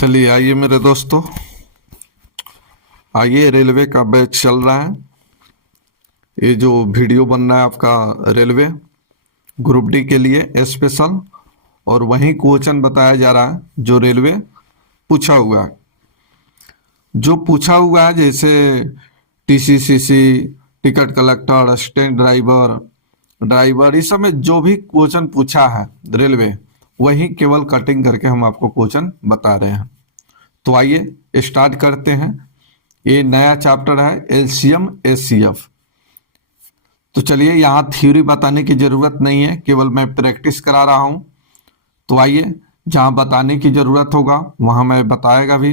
चलिए आइए मेरे दोस्तों, आइए रेलवे का बैच चल रहा है। ये जो वीडियो बन रहा है आपका रेलवे ग्रुप डी के लिए स्पेशल, और वही क्वेश्चन बताया जा रहा है जो रेलवे पूछा हुआ है। जो पूछा हुआ है जैसे टीसीसीसी, टिकट कलेक्टर, असिस्टेंट ड्राइवर इस सब में जो भी क्वेश्चन पूछा है रेलवे, वही केवल कटिंग करके हम आपको क्वेश्चन बता रहे हैं। तो आइए स्टार्ट करते हैं। ये नया चैप्टर है एलसीएम एचसीएफ। तो चलिए, यहाँ थ्योरी बताने की जरूरत नहीं है, केवल मैं प्रैक्टिस करा रहा हूँ। तो आइए, जहाँ बताने की जरूरत होगा वहाँ मैं बताएगा भी।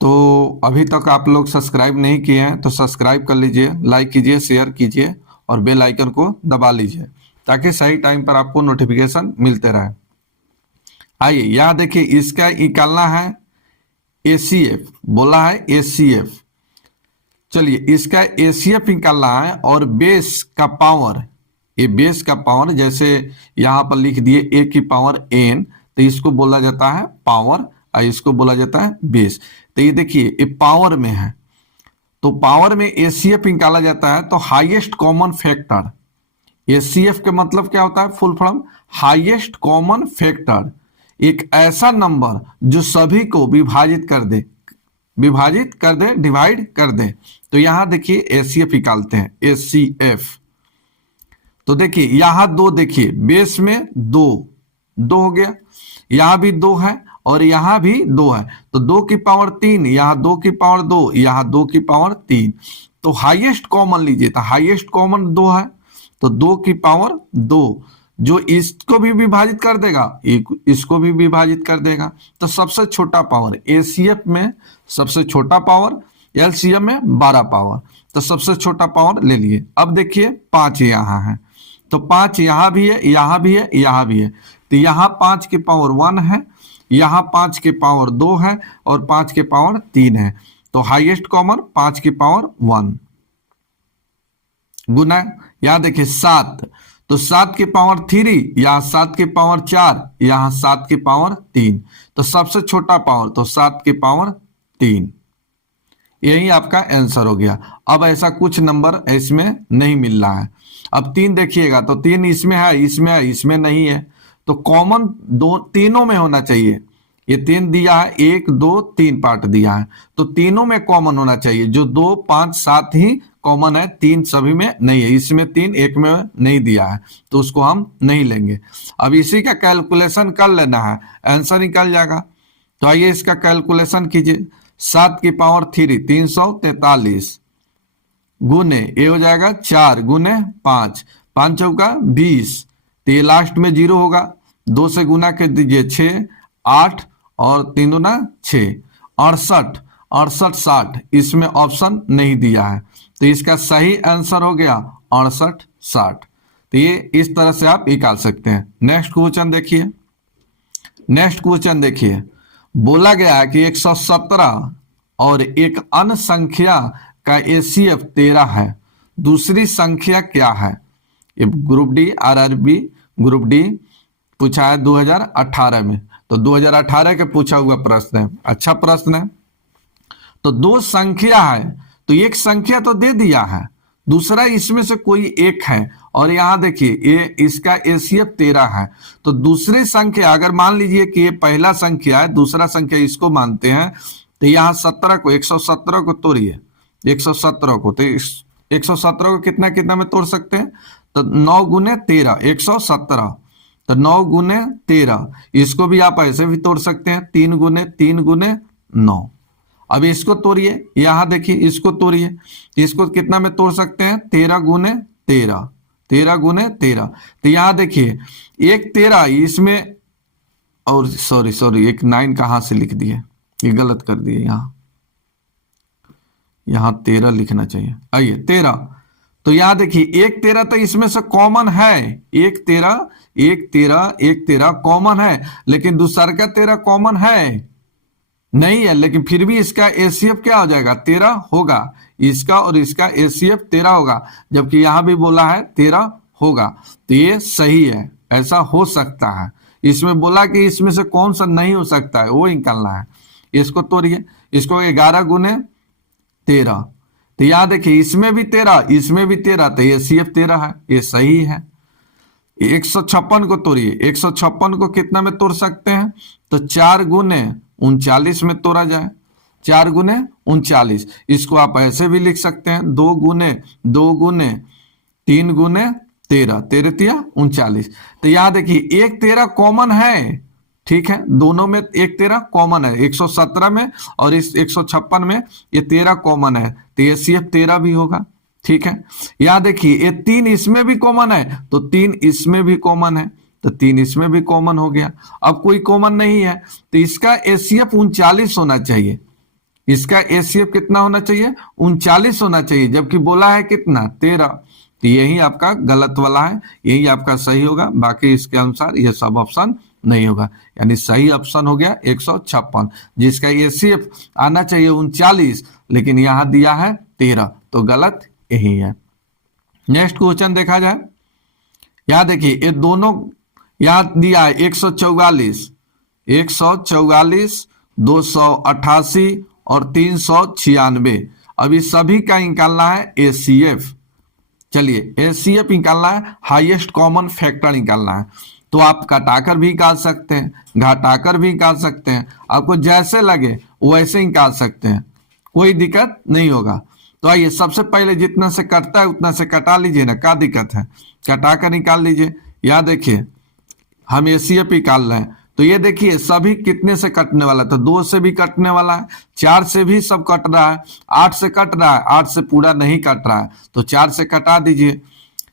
तो अभी तक आप लोग सब्सक्राइब नहीं किए हैं तो सब्सक्राइब कर लीजिए, लाइक कीजिए, शेयर कीजिए और बेल आइकन को दबा लीजिए ताकि सही टाइम पर आपको नोटिफिकेशन मिलते रहे। आइए यहाँ देखिए, इसका निकालना है एसीएफ, बोला है एसीएफ। चलिए, इसका एसीएफ निकालना है और बेस का पावर, ये बेस का पावर जैसे यहाँ पर लिख दिए ए की पावर एन, तो इसको बोला जाता है पावर और इसको बोला जाता है बेस। तो ये देखिए, ये पावर में है तो पावर में एसीएफ निकाला जाता है। तो हाईएस्ट कॉमन फैक्टर, एसीएफ के मतलब क्या होता है, full form highest common factor, एक ऐसा नंबर जो सभी को विभाजित कर दे, डिवाइड कर दे। तो यहां देखिए एसीएफ निकालते हैं, एसीएफ। तो देखिए यहां दो, देखिए बेस में दो हो गया, यहां भी दो है और यहां भी दो है, तो 2 की पावर 3, यहां 2 की पावर 2, यहां 2 की पावर 3। तो हाईएस्ट कॉमन लीजिए, तो हाईएस्ट कॉमन 2 है, तो 2 की पावर 2 जो इसको भी विभाजित कर देगा, इसको भी विभाजित कर देगा। तो सबसे छोटा पावर एसीएफ में, सबसे छोटा पावर एलसीएम में 12 पावर, तो सबसे छोटा पावर ले लिए। अब देखिए 5 यहाँ है, तो 5 यहाँ भी है, यहाँ भी है, यहाँ भी है। तो यहाँ 5 की पावर 1 है, यहाँ 5 की पावर 2 है और 5 की पावर 3 है। तो हाईएस्ट कॉमन 5 की पावर 1 गुना, यहाँ देखिए 7, तो 7 की पावर 3, यहाँ 7 की पावर 4, यहाँ 7 की पावर 3। तो सबसे छोटा पावर तो 7 की पावर 3। यही आपका आंसर हो गया। अब ऐसा कुछ नंबर इसमें नहीं मिल रहा है। अब 3 देखिएगा, तो 3 इसमें है, इसमें नहीं है। तो कॉमन दो तीनों में होना चाहिए। ये 3 दिया है, 1 2 3 पार्ट दिया है, तो तीनों में कॉमन होना चाहिए। जो 2 5 7 ही कॉमन है, 3 सभी में नहीं है। इसमें 3 एक में नहीं दिया है, तो उसको हम नहीं लेंगे। अब इसी का कैलकुलेशन कर लेना है, आंसर निकल जाएगा। तो आइए इसका कैलकुलेशन कीजिए। 7 की पावर 3 343 गुने, ये हो जाएगा 4 गुने 5, 5 चौका 20, तो ये लास्ट में 0 होगा। 2 से गुना कर दीजिए 6, 8 और 3 दूना 6, 68 68 60, इसमें ऑप्शन नहीं दिया है, तो इसका सही आंसर हो गया 68 60। तो ये इस तरह से आप निकाल सकते हैं। नेक्स्ट क्वेश्चन देखिए, नेक्स्ट क्वेश्चन देखिए, बोला गया है कि 117 और एक अन्य संख्या का एसीएफ 13 है, दूसरी संख्या क्या है। ये group D RRB group D पूछा है 2018 में, तो 2018 के पूछा हुआ प्रश्न है, अच्छा प्रश्न है। तो 2 संख्या है, तो एक संख्या तो दे दिया है, दूसरा इसमें से कोई एक है, और यहां देखिए ये इसका एसीएफ 13 है। तो दूसरी संख्या, अगर मान लीजिए कि ये पहला संख्या है, दूसरा संख्या इसको मानते हैं, तो यहाँ 17 को 117 को तोड़िए, 117 को, तो 117 को कितना कितना में तोड़ सकते हैं, तो 9 गुने 13 117, तो 9 गुने 13, इसको भी आप ऐसे भी तोड़ सकते हैं, 3 गुने 9। अब इसको तोड़िए, यहां देखिए इसको तोड़िए, इसको कितना में तोड़ सकते हैं, 13 गुने 13, 13 गुने 13। तो यहां देखिए एक 13 इसमें, और सॉरी एक 9 कहां से लिख दिए, ये गलत कर दिए, यहां 13 लिखना चाहिए। आइए 13, तो यहां देखिए एक 13 तो इसमें से कॉमन है, एक 13 कॉमन है, लेकिन दूसरा का 13 कॉमन है नहीं है, लेकिन फिर भी इसका एसीएफ क्या हो जाएगा, 13 होगा। इसका और इसका एसीएफ 13 होगा, जबकि यहां भी बोला है 13 होगा। तो ये सही है, ऐसा हो सकता है, इसमें बोला कि इसमें से कौन सा नहीं हो सकता है वो निकालना है। इसको तोड़िए, इसको 11 गुने 13, तो यहाँ देखिए इसमें भी 13 इसमें भी 13, तो ये CF 13 है, ये सही है। 156 को तोड़िए, 156 को कितना में तोड़ सकते हैं, तो 4 गुने 39 में तोड़ा जाए, 4 गुने 39। इसको आप ऐसे भी लिख सकते हैं 2 गुने 3 गुने 13, 13 तिया 39। तो यहाँ देखिए एक 13 कॉमन है, ठीक है, दोनों में एक 13 कॉमन है, 117 में और इस 156 में ये 13 कॉमन है, तो ये CF 13 भी होगा, ठीक है। यहाँ देखिए ये 3 इसमें भी कॉमन है, तो 3 इसमें भी कॉमन है, तो 3 इसमें भी कॉमन हो गया। अब कोई कॉमन नहीं है तो इसका ACF 39 होना चाहिए, इसका ACF कितना होना चाहिए, 39 होना चाहिए, जबकि बोला है कितना 13, तो यही आपका गलत वाला है, यही आपका सही होगा। बाकी इसके अनुसार यह सब ऑप्शन नहीं होगा, यानी सही ऑप्शन हो गया 156, जिसका ACF आना चाहिए 39, लेकिन यहां दिया है 13, तो गलत यही है। नेक्स्ट क्वेश्चन देखा जाए, यहां देखिए ये दोनों यहां दिया है 144, 288 और 396। अभी सभी का निकालना है ACF। चलिए ACF निकालना है, हाईएस्ट कॉमन फैक्टर निकालना है, तो आप घटाकर भी निकाल सकते हैं, घटाकर भी निकाल सकते हैं, आपको जैसे लगे वैसे निकाल सकते हैं, कोई दिक्कत नहीं होगा। तो आइए सबसे पहले जितना से कटता है उतना से कटा लीजिए ना, क्या दिक्कत है, कटाकर निकाल लीजिए। यहाँ देखिए हम ACF निकाल रहे हैं, तो ये देखिए सभी कितने से कटने वाला, तो 2 से भी कटने वाला है, 4 से भी सब कट रहा है, 8 से कट रहा है, 8 से पूरा नहीं कट रहा है, तो 4 से कटा दीजिए,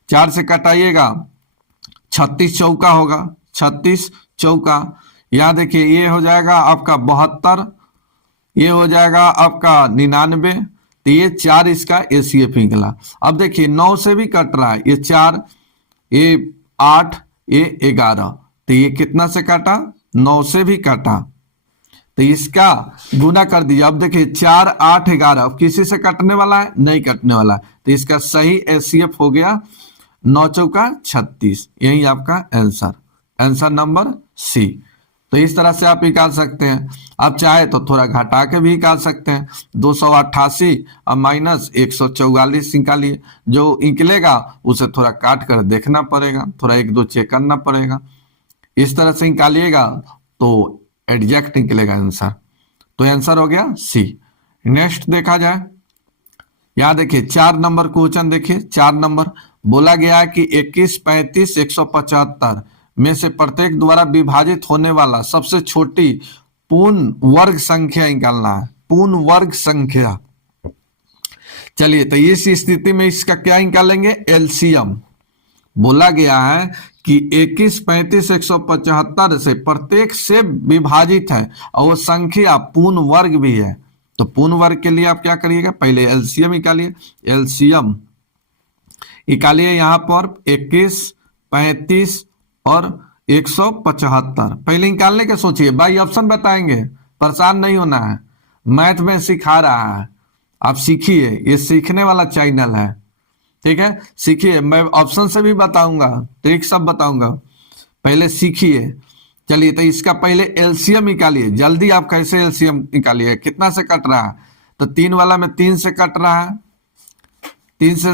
4 से कटाइएगा 36 चौका होगा, 36 चौका। यहाँ देखिए ये हो जाएगा आपका 72, ये हो जाएगा आपका 99, तो ये 4 इसका ACF निकला। अब देखिए 9 से भी कट रहा है, ये 4, ये 8, ये 11, तो ये कितना से काटा, 9 से भी काटा, तो इसका गुना कर दीजिए। अब देखिए 4, 8, 11, अब किसी से कटने वाला है, नहीं कटने वाला है, तो इसका सही ACF हो गया 9 चौका 36, यही आपका आंसर नंबर C। तो इस तरह से आप निकाल सकते हैं। आप चाहे तो थोड़ा घटा के भी निकाल सकते हैं, 288 और माइनस 144 निकालिए, जो निकलेगा उसे थोड़ा काट कर देखना पड़ेगा, थोड़ा 1-2 चेक करना पड़ेगा, इस तरह से निकालिएगा तो एग्जैक्ट निकलेगा आंसर। तो आंसर हो गया C। नेक्स्ट देखा जाए, यहां देखिए 4 नंबर क्वेश्चन देखिए, 4 नंबर बोला गया है कि 21, 35, 175 में से प्रत्येक द्वारा विभाजित होने वाला सबसे छोटी पूर्ण वर्ग संख्या निकालना है, पूर्ण वर्ग संख्या। चलिए तो इस स्थिति में इसका क्या निकालेंगे, LCM। बोला गया है कि 21, 35, 175 से प्रत्येक से विभाजित है और वो संख्या पूर्ण वर्ग भी है, तो पूर्ण वर्ग के लिए आप क्या करिएगा, पहले LCM निकालिए, LCM निकालिए यहाँ पर 21, 35 और 175। पहले निकालने के सोचिए, भाई ऑप्शन बताएंगे, परेशान नहीं होना है, मैथ में सिखा रहा है, आप सीखिए, ये सीखने वाला चैनल है, ठीक है, सीखिए, मैं ऑप्शन से भी बताऊंगा, ट्रिक सब बताऊंगा, पहले सीखिए। चलिए तो इसका पहले LCM निकालिए, जल्दी आप कैसे LCM निकालिए, कितना से कट रहा है, तो 3 वाला में 3 से कट रहा है, 3 से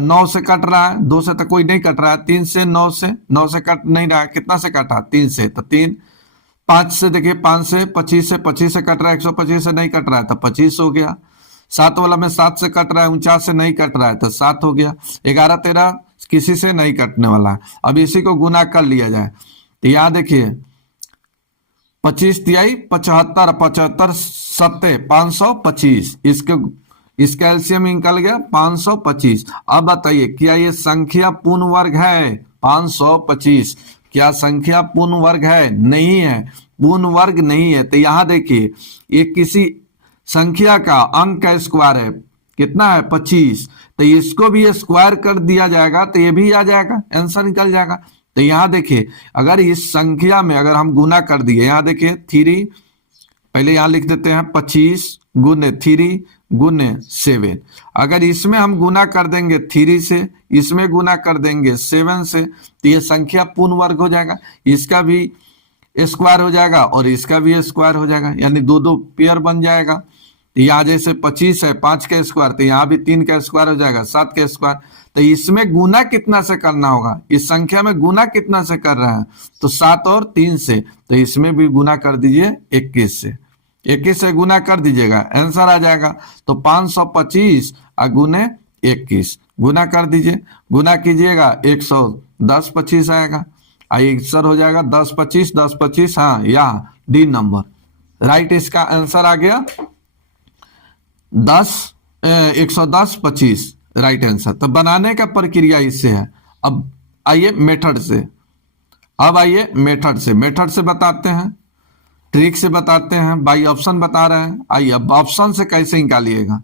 9 से कट रहा है, 2 से तो कोई नहीं कट रहा है, 3 से 9 से कट नहीं रहा है, कितना से कटा, 3 से, तो 3, 5 से देखिए 5 से 25 से कट रहा है, 125 से नहीं कट रहा है, तो 25 हो गया। 7 वाला में 7 से कट रहा है, 49 से नहीं कट रहा है, तो 7 हो गया। 11, 13 किसी से नहीं कटने वाला है। अब इसी को गुना कर लिया जाए, तो यहाँ देखिए 25 तिहाई 75, 75 सत्ते 525, इसका LCM निकल गया 525। अब बताइए क्या ये संख्या पूर्ण वर्ग है, 525 क्या संख्या पूर्ण वर्ग है, नहीं है, पूर्ण वर्ग नहीं है। तो यहाँ देखिए ये किसी संख्या का अंक का स्क्वायर है, कितना है 25, तो इसको भी स्क्वायर कर दिया जाएगा तो ये भी आ जाएगा, आंसर निकल जाएगा। तो यहाँ देखिए अगर इस संख्या में अगर हम गुना कर दिए, यहाँ देखिए 3, पहले यहाँ लिख देते हैं 25 गुने 3 गुने 7। अगर इसमें हम गुना कर देंगे 3 से, इसमें गुना कर देंगे 7 से, तो ये संख्या पूर्ण वर्ग हो जाएगा, इसका भी स्क्वायर हो जाएगा और इसका भी स्क्वायर हो जाएगा, यानी दो दो पेयर बन जाएगा। तो यहाँ जैसे 25 है 5 का स्क्वायर, तो यहाँ भी 3 का स्क्वायर हो जाएगा 7 का स्क्वायर। तो इसमें गुना कितना से करना होगा, इस संख्या में गुना कितना से कर रहे हैं, तो 7 और 3 से, तो इसमें भी गुना कर दीजिए 21 से, 21 से गुना कर दीजिएगा, आंसर आ जाएगा। तो 525 गुने 21 गुना कर दीजिए, गुना कीजिएगा 110 25 आएगा, आंसर हो जाएगा 10 25 10 25। हाँ, यहाँ डी नंबर राइट, इसका आंसर आ गया 110 25 राइट आंसर। तो बनाने का प्रक्रिया इससे है। अब आइए मेथड से, मेथड से बताते हैं, ट्रिक से बताते हैं, बाई ऑप्शन बता रहे हैं। आइए अब ऑप्शन से कैसे निकालिएगा,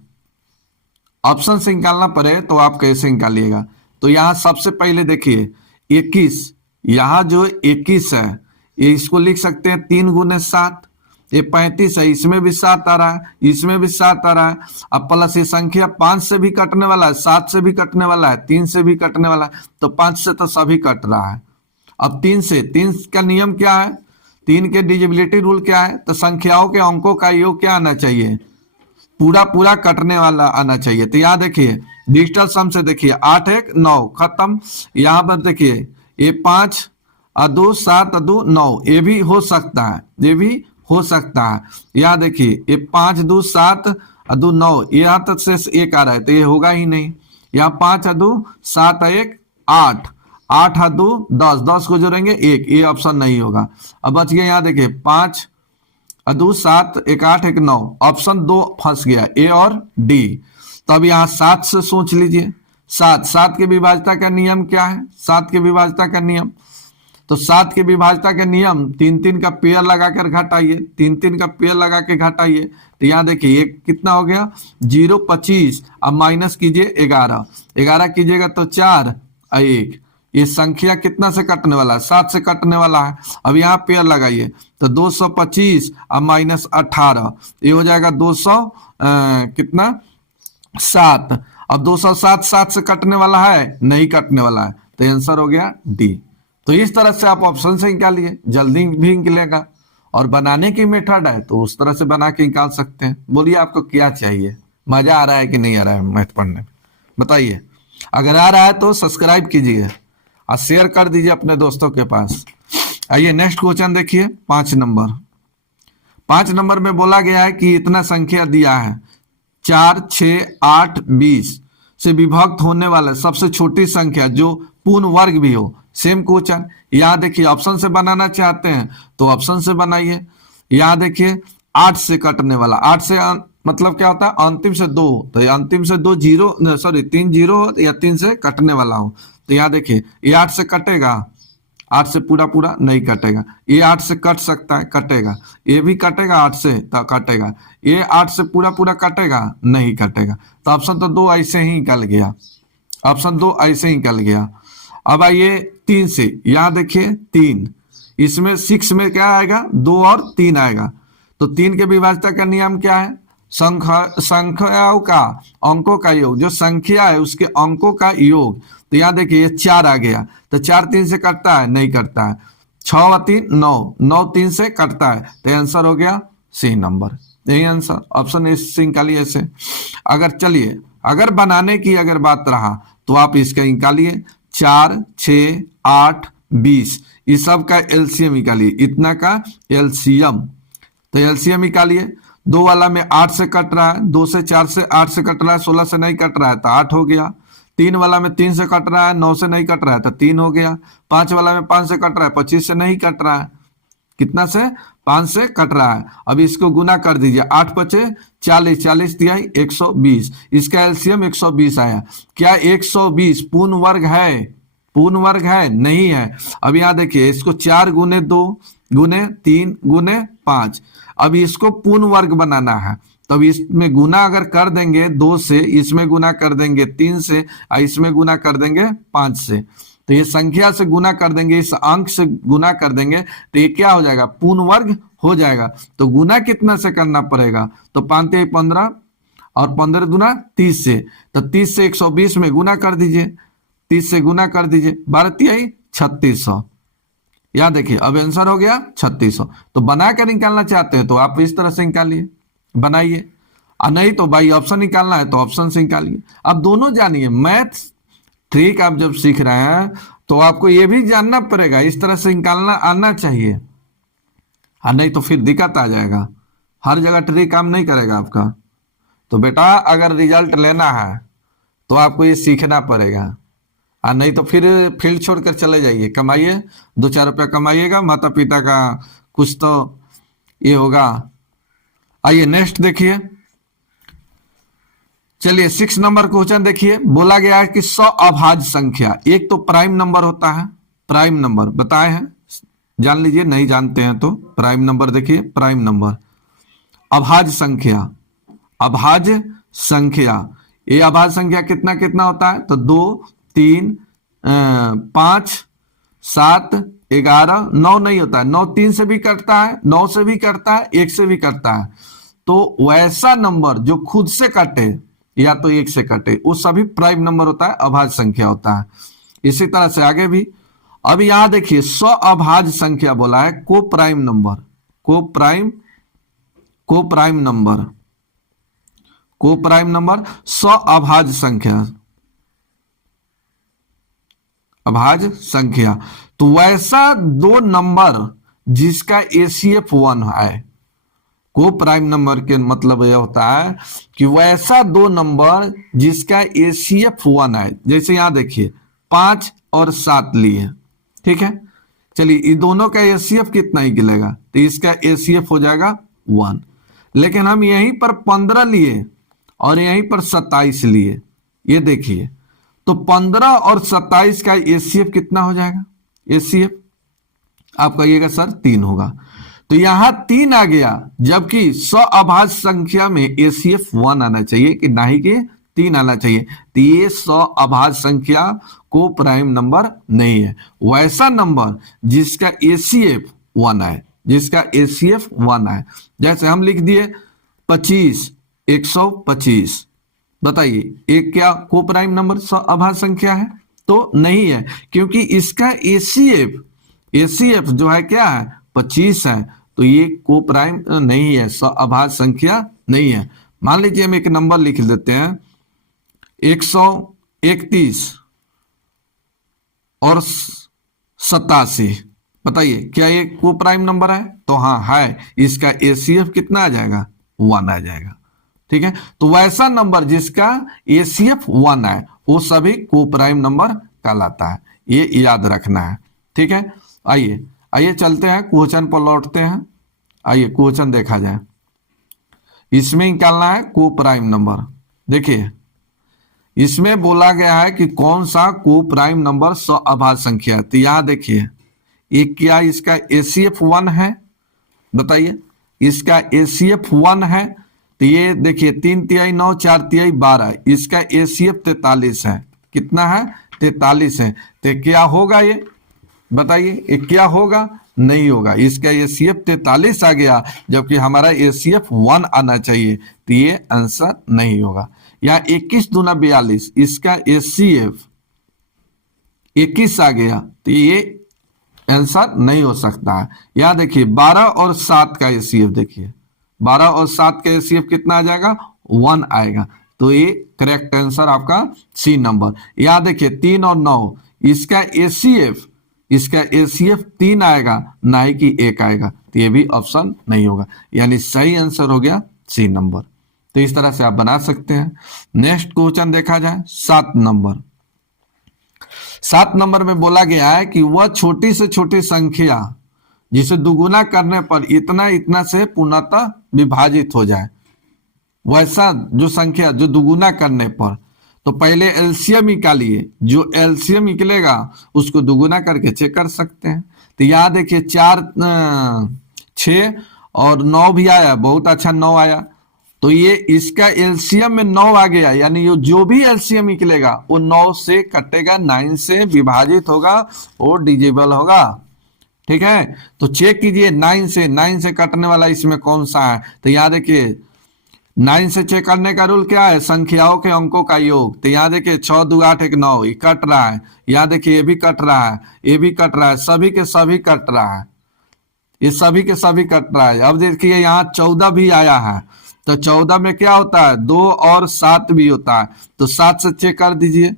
ऑप्शन से निकालना पड़े तो आप कैसे निकालिएगा। तो यहाँ सबसे पहले देखिए 21, यहाँ जो 21 है ये इसको लिख सकते हैं 3 गुने 7, ये 35 है, इसमें भी 7 आ रहा है, इसमें भी 7 आ रहा है। अब प्लस ये संख्या 5 से भी कटने वाला है, 7 से भी कटने वाला है, 3 से भी कटने वाला है, तो 5 से तो सभी कट रहा है। अब 3 से, 3 का नियम क्या है, 3 के डिविजिबिलिटी रूल क्या है, तो संख्याओं के अंकों का योग क्या आना चाहिए, पूरा पूरा कटने वाला आना चाहिए। तो यहाँ देखिए डिजिटल सम से देखिए 8 1 9 खत्म। यहाँ पर देखिए ये 5 2 7 2 9, ये भी हो सकता है, ये भी हो सकता है। यहाँ देखिए ये 5 2 7 2 9, यहाँ तक से 1 आ रहा है, तो ये होगा ही नहीं। यहाँ 5 2 7 1 8 8 2 10 10 को जोड़ेंगे 1, ये ऑप्शन नहीं होगा। अब बच गया यहाँ देखिए 5 2 7 1 8 1 9, ऑप्शन 2 फंस गया, ए और डी। तो अब यहाँ 7 से सोच लीजिए, 7 के विभाज्यता का नियम क्या है, 7 के विभाज्यता का नियम, तो 7 के विभाज्यता का नियम 3 3 का पेयर लगाकर घटाइए, 3 3 का पेयर लगा के घटाइए। तो यहाँ देखिए ये कितना हो गया 0 25, अब माइनस कीजिए 11, 11 कीजिएगा तो 4 1, ये संख्या कितना से कटने वाला है, 7 से कटने वाला है। अब यहाँ पेयर लगाइए तो 225 अब माइनस 18, ये हो जाएगा 200 कितना 7। अब 207 7 से कटने वाला है, नहीं कटने वाला है, तो आंसर हो गया डी। तो इस तरह से आप ऑप्शन से निकालिए, जल्दी भी निकलेगा। और बनाने की मेथड है तो उस तरह से बना के निकाल सकते हैं। बोलिए आपको क्या चाहिए, मजा आ रहा है कि नहीं आ रहा है मैथ पढ़ने में, बताइए। अगर आ रहा है तो सब्सक्राइब कीजिए और शेयर कर दीजिए अपने दोस्तों के पास। आइए नेक्स्ट क्वेश्चन देखिए 5 नंबर। 5 नंबर में बोला गया है कि इतना संख्या दिया है 4 6 8 20 से विभक्त होने वाला सबसे छोटी संख्या जो पूर्ण वर्ग भी हो। सेम क्वेश्चन, यहाँ देखिए ऑप्शन से बनाना चाहते हैं तो ऑप्शन से बनाइए। यहाँ देखिए 8 से कटने वाला, 8 से मतलब क्या होता है अंतिम से 2, तो अंतिम से 2 जीरो, सॉरी 3 जीरो या 3 से कटने वाला हो। तो यहाँ देखिए ये 8 से कटेगा, 8 से पूरा पूरा नहीं कटेगा, ये 8 से कट सकता है, कटेगा, ये भी कटेगा 8 से तो कटेगा, ये 8 से पूरा पूरा कटेगा, नहीं कटेगा। तो ऑप्शन तो 2 ऐसे ही निकल गया, ऑप्शन 2 ऐसे ही निकल गया। अब आइए 3 से, यहाँ देखिए 3, इसमें 6 में क्या आएगा 2 और 3 आएगा। तो 3 के विभाज्यता का नियम क्या है, संख्याओं का अंकों का योग, जो संख्या है उसके अंकों का योग। तो यहाँ देखिए ये 4 आ गया, तो 4 3 से कटता है, नहीं कटता है। 6 और 3 9, 9 3 से कटता है, तो आंसर हो गया सी नंबर, यही आंसर ऑप्शन ए से निकालिए ऐसे। अगर चलिए अगर बनाने की अगर बात रहा तो आप इसका निकालिए 4 6 8 20, इस सब का एलसीएम निकालिए, इतना का एलसीएम। तो एलसीएम निकालिए, 2 वाला में 8 से कट रहा है, 2 से 4 से 8 से कट रहा है, 16 से नहीं कट रहा है तो 8 हो गया। 3 वाला में 3 से कट रहा है, 9 से नहीं कट रहा है तो 3 हो गया। 5 वाला में 5 से कट रहा है, 25 से नहीं कट रहा है, कितना से 5 से कट रहा है। अब इसको गुना कर दीजिए, 8 5 40, 40 दिया 120, इसका एलसीएम 120 आया। क्या 120 पूर्ण वर्ग है, पूर्ण वर्ग है, नहीं है। अब यहाँ देखिए इसको 4 गुने 2 गुने 3 गुने 5, अब इसको पूर्ण वर्ग बनाना है। तब इसमें गुना अगर कर देंगे 2 से, इसमें गुना कर देंगे 3 से, इसमें गुना कर देंगे 5 से, तो ये संख्या से गुना कर देंगे, इस अंक से गुना कर देंगे तो ये क्या हो जाएगा, पूर्ण वर्ग हो जाएगा। तो गुना कितना से करना पड़ेगा, तो 5 15 और 15 दूना 30 से, तो 30 से 120 में गुना कर दीजिए, 30 से गुना कर दीजिए, 12 तिहाई 3600। यहाँ देखिए अब आंसर हो गया 3600। तो बना कर निकालना चाहते हैं तो आप इस तरह से निकालिए, बनाइए, और नहीं तो भाई ऑप्शन निकालना है तो ऑप्शन से निकालिए। अब दोनों जानिए, मैथ ट्रिक आप जब सीख रहे हैं तो आपको ये भी जानना पड़ेगा, इस तरह से निकालना आना चाहिए, और नहीं तो फिर दिक्कत आ जाएगा, हर जगह ट्रिक काम नहीं करेगा आपका। तो बेटा अगर रिजल्ट लेना है तो आपको ये सीखना पड़ेगा, और नहीं तो फिर फील्ड छोड़कर चले जाइए, कमाइए 2-4 रुपया कमाइएगा, माता पिता का कुछ तो ये होगा। आइए नेक्स्ट देखिए, चलिए 6 नंबर क्वेश्चन देखिए। बोला गया है कि 100 अभाज्य संख्या, एक तो प्राइम नंबर होता है, प्राइम नंबर बताए हैं, जान लीजिए, नहीं जानते हैं तो प्राइम नंबर देखिए, प्राइम नंबर, अभाज्य संख्या, अभाज्य संख्या, ये अभाज्य संख्या कितना कितना होता है, तो 2 3 5 7 11 9 नहीं होता है, 9 3 से भी करता है, 9 से भी करता है, 1 से भी करता है। तो वैसा नंबर जो खुद से कटे या तो 1 से कटे वो सभी प्राइम नंबर होता है, अभाज्य संख्या होता है। इसी तरह से आगे भी, अब यहां देखिए 100 अभाज्य संख्या बोला है, को प्राइम नंबर, को प्राइम नंबर, को प्राइम नंबर 100 अभाज्य संख्या, अभाज्य संख्या। तो वैसा दो नंबर जिसका एसीएफ 1 है, को प्राइम नंबर के मतलब यह होता है कि वैसा दो नंबर जिसका एसीएफ 1 है। जैसे यहां देखिए 5 और 7 लिए, ठीक है, चलिए ये दोनों का एसीएफ कितना ही गिलेगा, तो इसका एसीएफ हो जाएगा 1। लेकिन हम यहीं पर 15 लिए और यहीं पर 27 लिए, ये देखिए, तो 15 और 27 का एसीएफ कितना हो जाएगा, एसीएफ आप कहिएगा सर 3 होगा। तो यहां 3 आ गया, जबकि 100 अभाज्य संख्या में एसीएफ 1 आना चाहिए कि ना ही कि 3 आना चाहिए। तो ये 100 अभाज्य संख्या को प्राइम नंबर नहीं है, वैसा नंबर जिसका एसीएफ 1 है, जिसका एसीएफ 1 है। जैसे हम लिख दिए 25 125, बताइए एक क्या को प्राइम नंबर 100 अभाज्य संख्या है, तो नहीं है, क्योंकि इसका एसीएफ जो है क्या है 25 है, तो ये को प्राइम नहीं है, 100 अभाज्य संख्या नहीं है। मान लीजिए हम एक नंबर लिख देते हैं 131 और 87, बताइए क्या ये को प्राइम नंबर है, तो हाँ है, इसका एसीएफ कितना आ जाएगा 1 आ जाएगा, ठीक है। तो वैसा नंबर जिसका एसीएफ 1 है वो सभी को प्राइम नंबर कहलाता है, ये याद रखना है, ठीक है। आइए चलते हैं क्वेश्चन पर लौटते हैं। आइए क्वेश्चन देखा जाए, इसमें निकालना है को प्राइम नंबर। देखिए इसमें बोला गया है कि कौन सा को प्राइम नंबर 100 अभाज्य संख्या है। तो यहां देखिए ये क्या इसका एसीएफ 1 है, बताइए इसका एसीएफ 1 है, तो ये देखिए 3 तिहाई 9 4 तिहाई 12, इसका एसीएफ 43 है, कितना है 43 है। तो क्या होगा ये, बताइए ये क्या होगा, नहीं होगा, इसका एसीएफ 43 आ गया, जबकि हमारा एसीएफ 1 आना चाहिए, तो ये आंसर नहीं होगा। यहाँ 21 दूना 42, इसका एसीएफ 21 आ गया, तो ये आंसर नहीं हो सकता है। यहाँ देखिए 12 और 7 का एसीएफ, देखिए 12 और 7 का एसीएफ कितना आ जाएगा 1 आएगा, तो ये करेक्ट आंसर आपका सी नंबर। यहाँ देखिए 3 और 9, इसका एसीएफ 3 आएगा, ना ही कि 1 आएगा, तो ये भी ऑप्शन नहीं होगा, यानी सही आंसर हो गया सी नंबर। तो इस तरह से आप बना सकते हैं। नेक्स्ट क्वेश्चन देखा जाए 7 नंबर। 7 नंबर में बोला गया है कि वह छोटी से छोटी संख्या जिसे दुगुना करने पर इतना इतना से पूर्णतः विभाजित हो जाए, वैसा जो संख्या जो दुगुना करने पर, तो पहले एलसीएम निकालिए, जो एलसीएम निकलेगा उसको दुगुना करके चेक कर सकते हैं। तो यहाँ देखिए 4 6 और 9 भी आया, बहुत अच्छा 9 आया, तो ये इसका एलसीएम में 9 आ गया, यानी जो भी एलसीएम निकलेगा वो 9 से कटेगा, 9 से विभाजित होगा और डिजिबल होगा। ठीक है, तो चेक कीजिए 9 से कटने वाला इसमें कौन सा है। तो यहाँ देखिए 9 से चेक करने का रूल क्या है, संख्याओं के अंकों का योग। तो यहाँ देखिए 6 2 8 1 9, ये कट रहा है। यहाँ देखिए ये भी कट रहा है, ये भी कट रहा है, सभी के सभी कट रहा है, ये सभी के सभी कट रहा है। अब देखिए यहाँ 14 भी आया है, तो 14 में क्या होता है, 2 और 7 भी होता है, तो 7 से चेक कर दीजिए।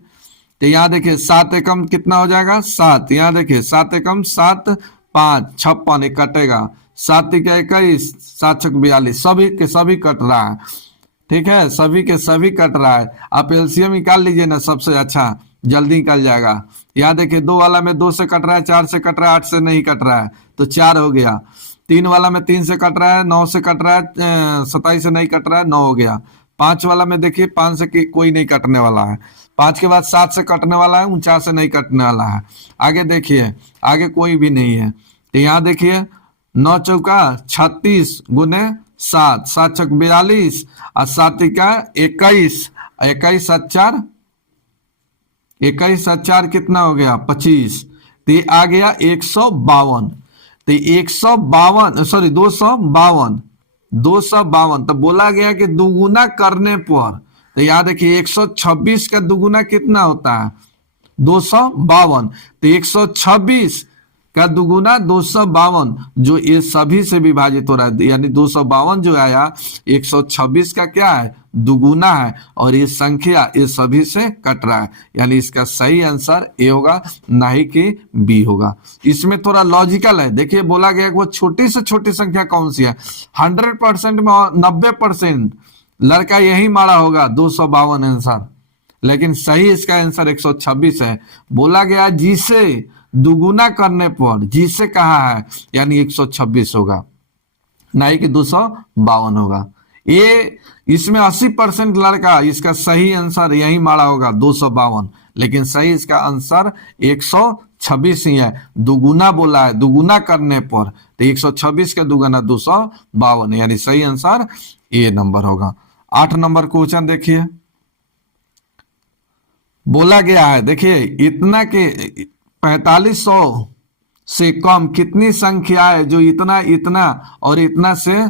तो यहाँ देखिए 7 एकम कितना हो जाएगा, 7। यहाँ देखिए 7 एकम 7 5 56, ये कटेगा, 7 का 21, 7 छक 42, सभी के सभी कट रहा है। ठीक है, सभी के सभी कट रहा है। आप एलसीएम निकाल लीजिए ना, सबसे अच्छा जल्दी निकल जाएगा। यहाँ देखिए 2 वाला में 2 से कट रहा है, 4 से कट रहा है, 8 से नहीं कट रहा है, तो 4 हो गया। 3 वाला में 3 से कट रहा है, 9 से कट रहा है, 27 से नहीं कट रहा है, 9 हो गया। 5 वाला में देखिए 5 से कोई नहीं कटने वाला है। 5 के बाद 7 से कटने वाला है, 49 से नहीं कटने वाला है। आगे देखिए, आगे कोई भी नहीं है। तो यहाँ देखिए 9 चौका 36 गुने 7, 7 छक 42 और 7 का 21, 21 4, 21 4 कितना हो गया, 25। तो ये आ गया 152। तो 152 सॉरी 252, 252। तो बोला गया कि दुगुना करने पर, तो याद देखिए 126 का दुगुना कितना होता है, 252। तो 126 का दुगुना 252, जो ये सभी से विभाजित हो रहा है, यानी 252 जो आया 126 का क्या है, दुगुना है, और ये संख्या ये सभी से कट रहा है, यानी इसका सही आंसर ए होगा, ना ही कि बी होगा। इसमें थोड़ा लॉजिकल है। देखिए बोला गया कि वो छोटी से छोटी संख्या कौन सी है, 100% में 90% लड़का यही मारा होगा 252 आंसर, लेकिन सही इसका आंसर 126 है। बोला गया जिसे दुगुना करने पर, जिसे कहा है, यानी 126 होगा, ना ही कि 252 होगा। ये इसमें 80% लड़का इसका सही आंसर यही मारा होगा 252, लेकिन सही इसका आंसर 126 ही है। दुगुना बोला है, दुगुना करने पर, तो 126 का दुगुना 252, यानी सही आंसर ए नंबर होगा। 8 नंबर क्वेश्चन देखिए, बोला गया है देखिए इतना के 4500 से कम कितनी संख्या है जो इतना इतना और इतना से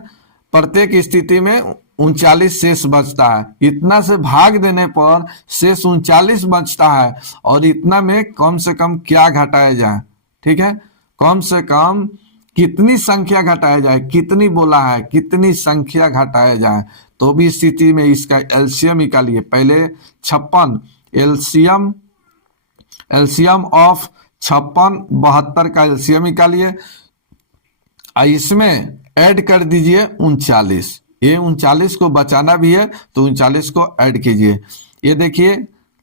प्रत्येक स्थिति में 39 शेष बचता है। इतना से भाग देने पर शेष 39 बचता है, और इतना में कम से कम क्या घटाया जाए। ठीक है, कम से कम कितनी संख्या घटाया जाए, कितनी बोला है, कितनी संख्या घटाया जाए। तो भी स्थिति में इसका एलसीएम निकालिए। पहले 56 एलसीएम ऑफ 56 72 का एलसीएम निकालिए, इसमें ऐड कर दीजिए 39। ये 39 को बचाना भी है तो 39 को ऐड कीजिए। ये देखिए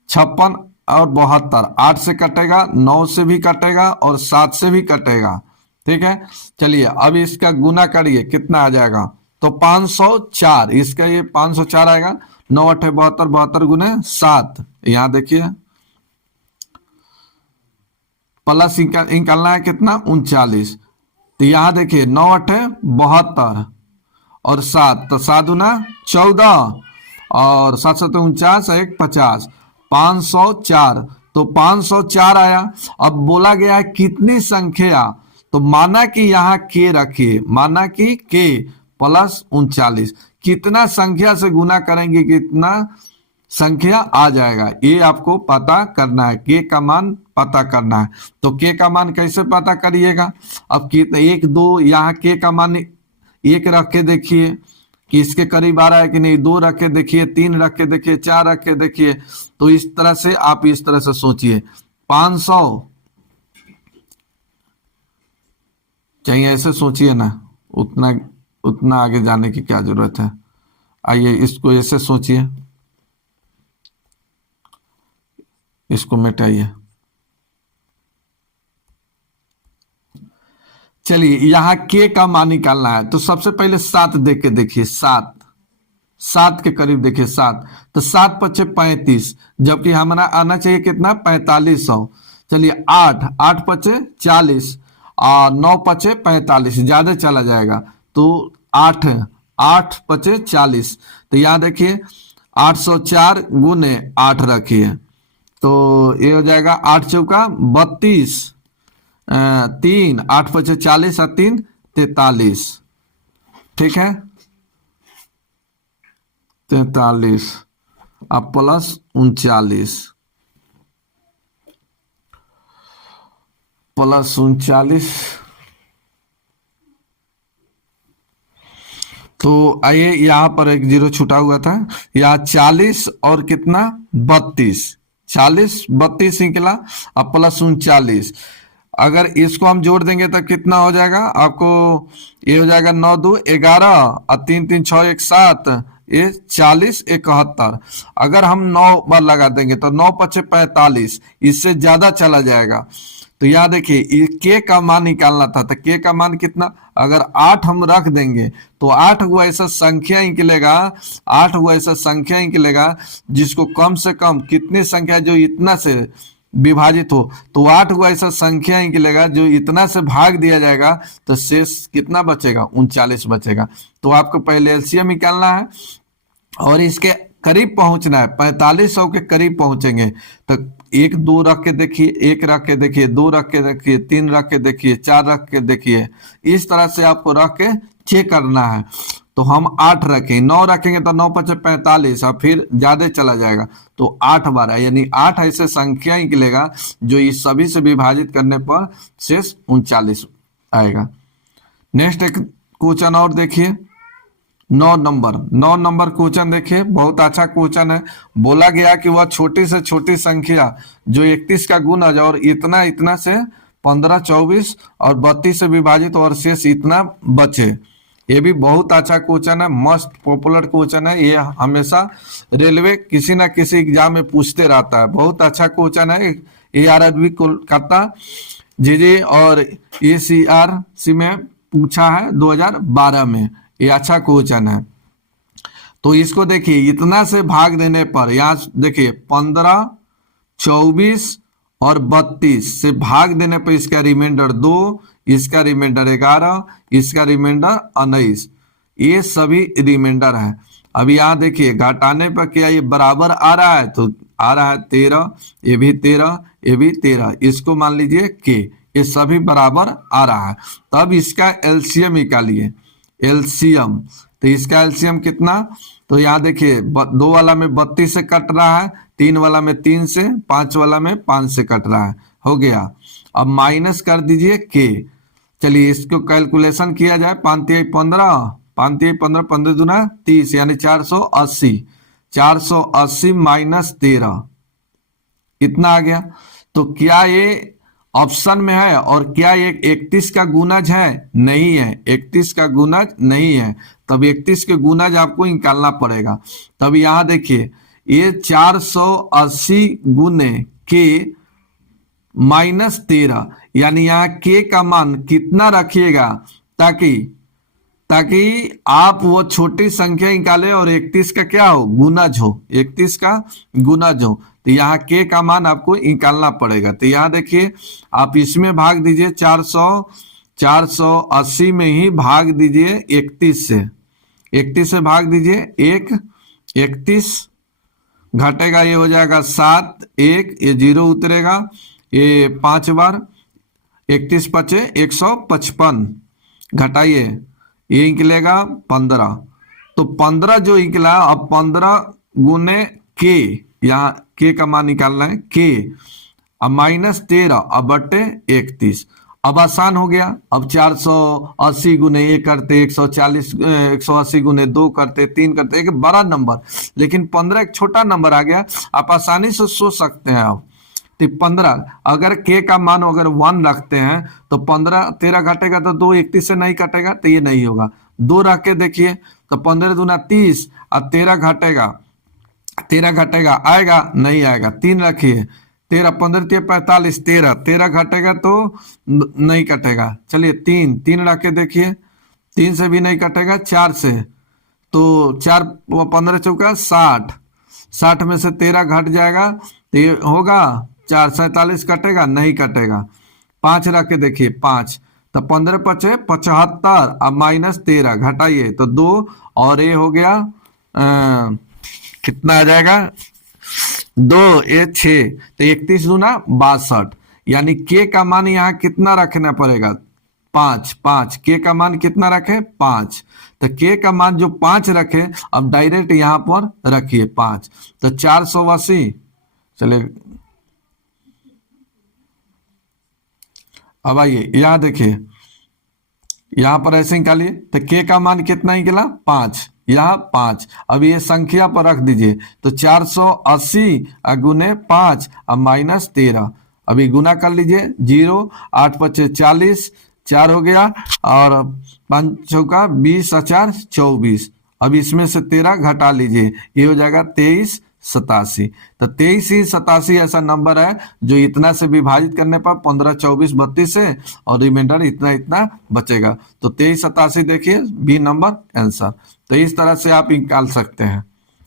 56 और 72, 8 से कटेगा, 9 से भी कटेगा और 7 से भी कटेगा। ठीक है, चलिए अब इसका गुना करिए, कितना आ जाएगा, तो 504, इसका ये 504 आएगा। 9 8 72, 72 गुने 7, यहाँ देखिए प्लस निकालना है कितना, 39। तो यहाँ देखिए 9 8 72 और 7, तो 7 दूना 14 और 7 7 49 1 50, 504। तो 504 आया। अब बोला गया है कितनी संख्या, तो माना कि यहाँ के रखिए, माना कि के प्लस 39, कितना संख्या से गुना करेंगे कितना संख्या आ जाएगा, ये आपको पता करना है। के का मान पता करना है। तो के का मान कैसे पता करिएगा, अब कितना 1 2, यहाँ के का मान 1 रख के देखिए कि इसके करीब आ रहा है कि नहीं, 2 रख के देखिए, 3 रख के देखिए, 4 रख के देखिए। तो इस तरह से आप इस तरह से सोचिए, 500 चाहिए, ऐसे सोचिए ना, उतना उतना आगे जाने की क्या जरूरत है। आइए इसको ऐसे सोचिए, इसको मिटाइए। चलिए यहाँ के का मान निकालना है, तो सबसे पहले 7 देख के देखिए, 7 के करीब देखिए 7, तो 7 पचे 35, जबकि हमारा आना चाहिए कितना 4500। चलिए 8 पचे 40 और 9 पचे 45, ज्यादा चला जाएगा, तो 8 8 पचे 40, तो यहाँ देखिए 804 गुने 8 रखिए, तो ये हो जाएगा 8 चौका 32, 3 8 पचे 40 और 3 43, ठीक है 43 अब प्लस 39 प्लस 39, तो आइए यहाँ पर एक जीरो छूटा हुआ था, यहाँ 40 और कितना 32, 40 32 निकला, अब प्लस 39, अगर इसको हम जोड़ देंगे तो कितना हो जाएगा आपको, ये हो जाएगा 9 2 11 और 3 3 6 1 7, ये 40 71, अगर हम 9 बार लगा देंगे तो 9 पचे 45, इससे ज्यादा चला जाएगा। तो यहाँ देखिए के का मान निकालना था, तो के का मान कितना, अगर 8 हम रख देंगे तो 8 हुआ ऐसा संख्या निकलेगा, 8 हुआ ऐसा संख्या निकलेगा जिसको कम से कम कितनी संख्या जो इतना से विभाजित हो, तो 8 हुआ ऐसा संख्या निकलेगा जो इतना से भाग दिया जाएगा, तो शेष कितना बचेगा 39 बचेगा। तो आपको पहले एलसीएम निकालना है और इसके करीब पहुंचना है, 4500 के करीब पहुंचेंगे, तो 1 2 रख के देखिए, 1 रख के देखिए, 2 रख के देखिए, 3 रख के देखिए, 4 रख के देखिए, इस तरह से आपको रख के चेक करना है। तो हम 8 रखें, 9 रखेंगे तो 9 पचे 45 और फिर ज्यादा चला जाएगा, तो 8 बार है, यानी 8 ऐसे संख्या निकलेगा जो इस सभी से विभाजित करने पर शेष 39 आएगा। नेक्स्ट एक क्वेश्चन और देखिए, 9 नंबर क्वेश्चन देखिए, बहुत अच्छा क्वेश्चन है। बोला गया कि वह छोटी से छोटी संख्या जो 31 का गुणज और इतना इतना से 15 24 और 32 से विभाजित और शेष इतना बचे। ये भी बहुत अच्छा क्वेश्चन है, मस्त पॉपुलर क्वेश्चन है, ये हमेशा रेलवे किसी ना किसी एग्जाम में पूछते रहता है, बहुत अच्छा क्वेश्चन है। ARRB कोलकाता JJ और ACRC में पूछा है 2012 में, ये अच्छा क्वेश्चन है। तो इसको देखिए, इतना से भाग देने पर यहाँ देखिए 15 24 और 32 से भाग देने पर इसका रिमाइंडर 2, इसका रिमाइंडर 11, इसका रिमाइंडर 19, ये सभी रिमाइंडर है। अब यहाँ देखिए घटाने पर क्या ये बराबर आ रहा है, तो आ रहा है 13, ये भी 13, ये भी 13, इसको मान लीजिए के, ये सभी बराबर आ रहा है। तब इसका एलसीएम निकालिए, एलसीएम, तो इसका एलसीएम कितना, तो यहाँ देखिए 2 वाला में 32 से कट रहा है, 3 वाला में 3 से, 5 वाला में 5 से कट रहा है, हो गया। अब माइनस कर दीजिए के, चलिए इसको कैलकुलेशन किया जाए, 5 3 15, 5 3 15, 15 दूना 30, यानी 480, 480 माइनस 13 इतना आ गया। तो क्या ये ऑप्शन में है और क्या ये 31 का गुणज है, नहीं है, 31 का गुणज नहीं है, तब 31 के गुणज आपको निकालना पड़ेगा। तब यहाँ देखिए ये 480 गुने के माइनस 13, यानी यहाँ के का मान कितना रखिएगा, ताकि आप वो छोटी संख्या निकाले और 31 का क्या हो, गुणज हो, 31 का गुणज हो, तो यहाँ के का मान आपको निकालना पड़ेगा। तो यहाँ देखिए आप इसमें भाग दीजिए 480 में ही भाग दीजिए 31 से, 31 से भाग दीजिए 1, 31 घटेगा, ये हो जाएगा 7, 1 ये 0 उतरेगा, ये 5 बार, 31 पचे 155, घटाइए ये निकलेगा 15, तो 15 जो निकला, अब 15 गुने के, यहाँ के का मान निकालना है के, अब माइनस 13 अब बटे 31, अब आसान हो गया। अब 480 गुने 1 करते, 140 180 गुने 2 करते, 3 करते, एक बड़ा नंबर, लेकिन 15 एक छोटा नंबर आ गया, आप आसानी से सोच सकते हैं। आप तो 15 अगर के का मान अगर 1 रखते हैं तो 15 13 घटेगा तो 2 31 से नहीं कटेगा, तो ये नहीं होगा। 2 रख के देखिए तो 15 दूना 30 और 13 घटेगा, 13 घटेगा, आएगा नहीं आएगा। 3 रखिए, 13 15 3 45, 13 घटेगा तो नहीं कटेगा। चलिए 3 रख के देखिए, 3 से भी नहीं कटेगा, 4 से, तो 4 15 चौका 60, 60 में से 13 घट जाएगा तो ये होगा 4 47 कटेगा, नहीं कटेगा। 5 रख के देखिए, 5 तो 15 पचे 75, अब -13 घटाइए तो 2 और ये हो गया कितना आ जाएगा 2 ये 6, तो 31 दूना 62, यानी के का मान यहाँ कितना रखना पड़ेगा 5, 5 के का मान कितना रखे 5, तो के का मान जो 5 रखे अब डायरेक्ट यहाँ पर रखिए 5, तो 480, चलिए अब आइए यहाँ देखिए यहाँ पर ऐसे निकालिए, तो के का मान कितना निकला 5, यहाँ 5, अब ये संख्या पर रख दीजिए, तो 480 गुने 5 अब -13, अभी गुना कर लीजिए 0, 8 पचे 40, 4 हो गया और 5 चौका 20 और 4 24, अब इसमें से 13 घटा लीजिए, ये हो जाएगा 2387। तो 2387 ऐसा नंबर है जो इतना से विभाजित करने पर 15, 24, 32 है और रिमाइंडर इतना इतना बचेगा, तो 2387 देखिए बी नंबर आंसर। तो इस तरह से आप निकाल सकते हैं,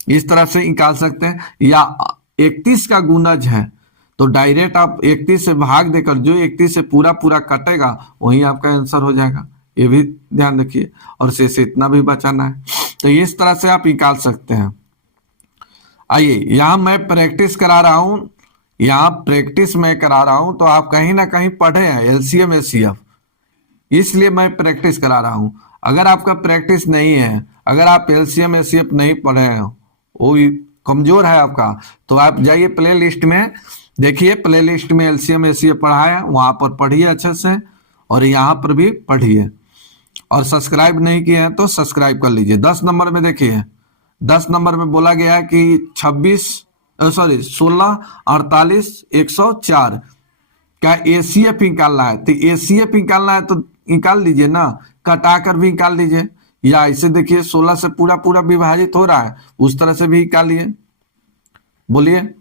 इस तरह से निकाल सकते हैं, या 31 का गुणज है तो डायरेक्ट आप 31 से भाग देकर जो 31 से पूरा पूरा कटेगा वही आपका आंसर हो जाएगा, ये भी ध्यान रखिए, और से इतना भी बचाना है, तो इस तरह से आप निकाल सकते हैं। आइए यहाँ मैं प्रैक्टिस करा रहा हूं, यहाँ प्रैक्टिस मैं करा रहा हूं, तो आप कहीं ना कहीं पढ़े हैं एलसीएम एचसीएफ, इसलिए मैं प्रैक्टिस करा रहा हूं। अगर आपका प्रैक्टिस नहीं है, अगर आप एलसीएम एचसीएफ नहीं पढ़े हैं, वो कमजोर है आपका, तो आप जाइए प्ले लिस्ट में देखिए, प्ले लिस्ट में एलसीएम एचसीएफ पढ़ा है, वहां पर पढ़िए अच्छे से, और यहाँ पर भी पढ़िए, और सब्सक्राइब नहीं किए हैं तो सब्सक्राइब कर लीजिए। 10 नंबर में देखिए, 10 नंबर में बोला गया है कि 16 48 104 का एसीएफ निकालना है, तो एसीएफ निकालना है तो निकाल लीजिए ना, कटा कर भी निकाल लीजिए, या ऐसे देखिए 16 से पूरा पूरा विभाजित हो रहा है उस तरह से भी निकालिए। बोलिए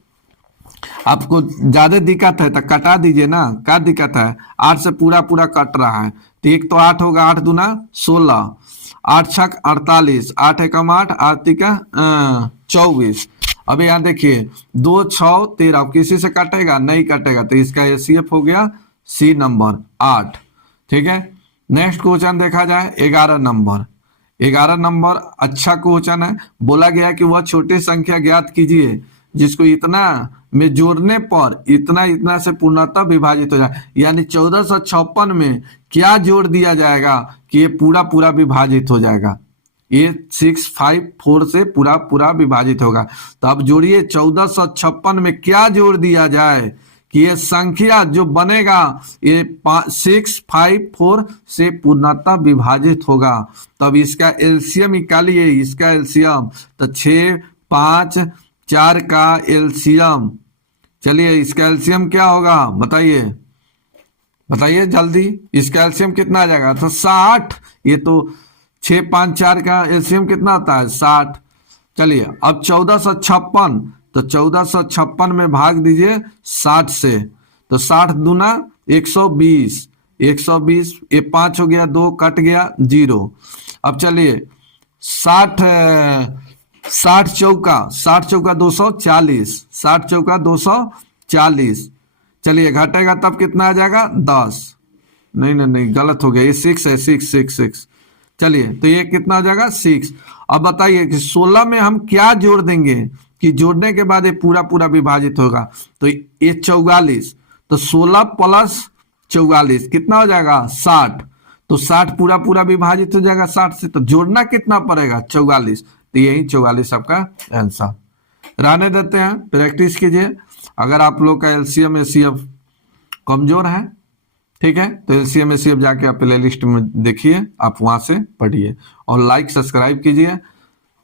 आपको ज्यादा दिक्कत है तो कटा दीजिए ना, क्या दिक्कत है, 8 से पूरा पूरा कट रहा है, तो एक तो 8 होगा, 8 दूना 16, 8 छक 48, 8 एकम 8, 8 तिका 24। अब यहाँ देखिए 2 6 13, किसी से कटेगा नहीं कटेगा, तो इसका एसीएफ हो गया सी नंबर 8। ठीक है, नेक्स्ट क्वेश्चन देखा जाए 11 नंबर। 11 नंबर अच्छा क्वेश्चन है, बोला गया कि वह छोटी संख्या ज्ञात कीजिए जिसको इतना में जोड़ने पर इतना इतना से पूर्णतः विभाजित हो जाए, यानी 1456 में क्या जोड़ दिया जाएगा कि ये पूरा पूरा विभाजित हो जाएगा, ये 654 से पूरा पूरा विभाजित होगा। तो अब जोड़िए 1456 में क्या जोड़ दिया जाए कि ये संख्या जो बनेगा ये 654 से पूर्णतः विभाजित होगा। तब इसका एलसीएम निकालिए, इसका एलसीएम तो 6 5 4 का एलसीएम, चलिए इसका एलसीएम क्या होगा बताइए, बताइए जल्दी, इसका एलसीएम कितना आ जाएगा, तो 60, ये तो 6 5 4 का एलसीएम कितना आता है 60। चलिए अब 1456, तो 1456 में भाग दीजिए 60 से, तो 60 दूना 120, 120 ये 5 हो गया, 2 कट गया 0। अब चलिए 60 चौका 240, 60 चौका 240, चलिए घटेगा तब कितना आ जाएगा 10, नहीं गलत हो गया, ये 6 है, 6 चलिए तो ये कितना आ जाएगा 6। अब बताइए कि 16 में हम क्या जोड़ देंगे कि जोड़ने के बाद ये पूरा पूरा विभाजित होगा, तो ये 44, तो 16 प्लस 44 कितना हो जाएगा 60, तो 60 पूरा पूरा विभाजित हो जाएगा 60 से, तो जोड़ना कितना पड़ेगा 44, तो यही 44 आपका आंसर। रहने देते हैं, प्रैक्टिस कीजिए। अगर आप लोग का एलसीएम एचसीएफ कमजोर है, ठीक है, तो एलसीएम एचसीएफ जाके आप प्ले लिस्ट में देखिए, आप वहां से पढ़िए, और लाइक सब्सक्राइब कीजिए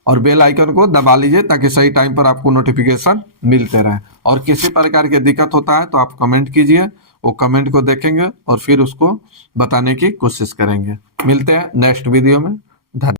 और बेल आइकन को दबा लीजिए ताकि सही टाइम पर आपको नोटिफिकेशन मिलते रहे। और किसी प्रकार की दिक्कत होता है तो आप कमेंट कीजिए, वो कमेंट को देखेंगे और फिर उसको बताने की कोशिश करेंगे। मिलते हैं नेक्स्ट वीडियो में। धन्यवाद।